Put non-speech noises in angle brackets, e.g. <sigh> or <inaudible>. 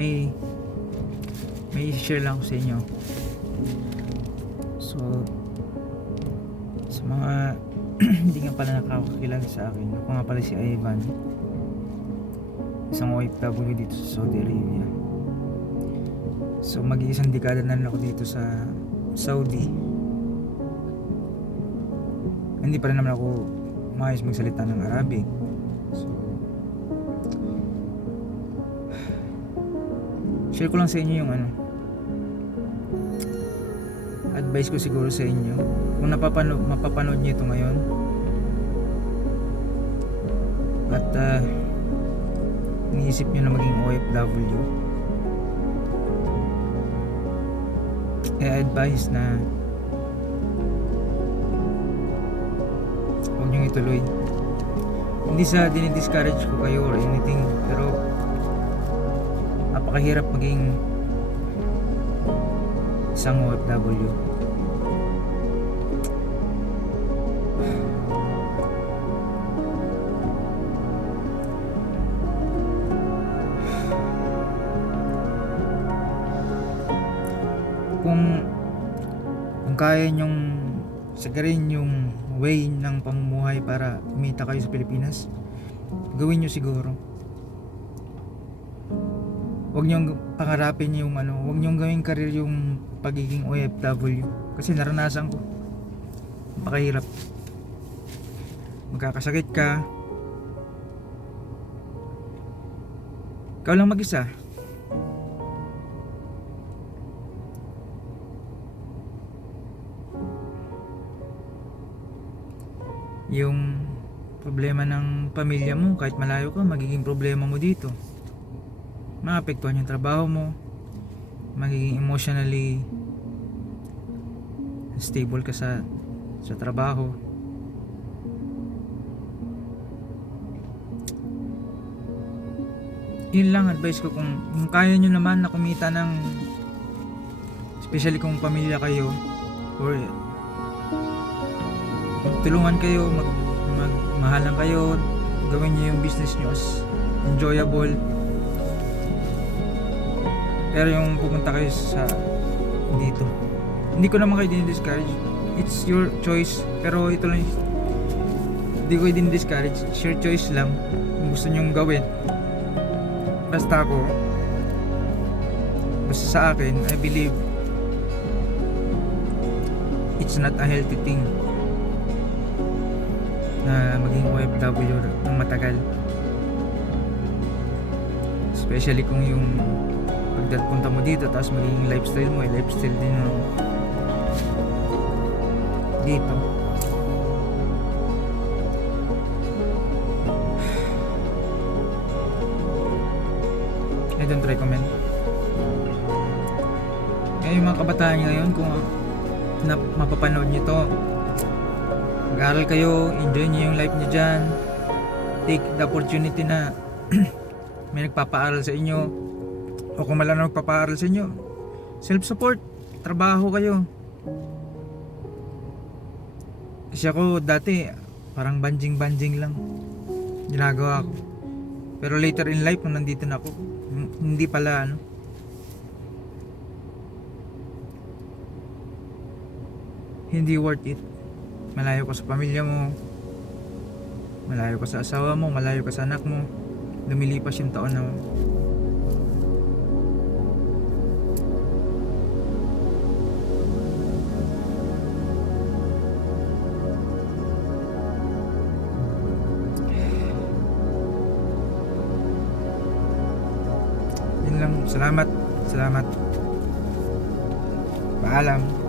may may share lang ko sa inyo. So sa mga <clears throat> hindi nga pala nakakakilala sa akin ako nga pala si Ivan. Isang OFW dito sa Saudi Arabia. So mag-iisang dekada na rin ako dito sa Saudi. Hindi pa rin naman ako maayos magsalita ng Arabic. So share ko lang sa inyo yung ano. Advice ko siguro sa inyo. Kung napapanood, mapapanood nyo ito ngayon. At uh, iniisip nyo na maging OFW eh advice na huwag nyo ituloy. Hindi sa dinidiscourage ko kayo or anything pero napakahirap maging isang OFW kung kung kaya nyong sagarin yung way ng pamumuhay para kumita kayo sa Pilipinas gawin nyo siguro Huwag niyong pangarapin yung ano, huwag niyong gawing career yung pagiging OFW kasi naranasan ko. Napakahirap. Magkakasakit ka. Ikaw lang mag-isa. Yung problema ng pamilya mo kahit malayo ka magiging problema mo dito maapektuhan yung trabaho mo. Magiging emotionally stable ka sa sa trabaho. Yun lang advice ko kung, kung kaya nyo naman na kumita ng especially kung pamilya kayo or tulungan kayo mag, magmahalan kayo gawin nyo yung business nyo as enjoyable pero yung pupunta kayo sa dito hindi ko naman kayo din-discourage it's your choice pero ito lang hindi ko din-discourage it's your choice lang kung gusto nyong gawin. Basta ako basta sa akin I believe it's not a healthy thing na maging OFW ng matagal. Especially kung yung pagdat punta mo dito tapos magiging lifestyle mo eh, lifestyle din ng dito. I don't recommend. Kaya yung mga kabataan ngayon kung na, mapapanood nyo to mag-aaral kayo enjoy nyo yung life nyo dyan. Take the opportunity na <clears throat> may nagpapaaral sa inyo o kung wala na magpapaaral sa inyo self support trabaho kayo. Kasi ako dati parang banjing banjing lang ginagawa ko. Pero later in life nung nandito na ako hindi pala ano. Hindi worth it. Malayo ka sa pamilya mo. Malayo ka sa asawa mo. Malayo ka sa anak mo. Lumilipas yung taon na Salamat. Salamat. Paalam.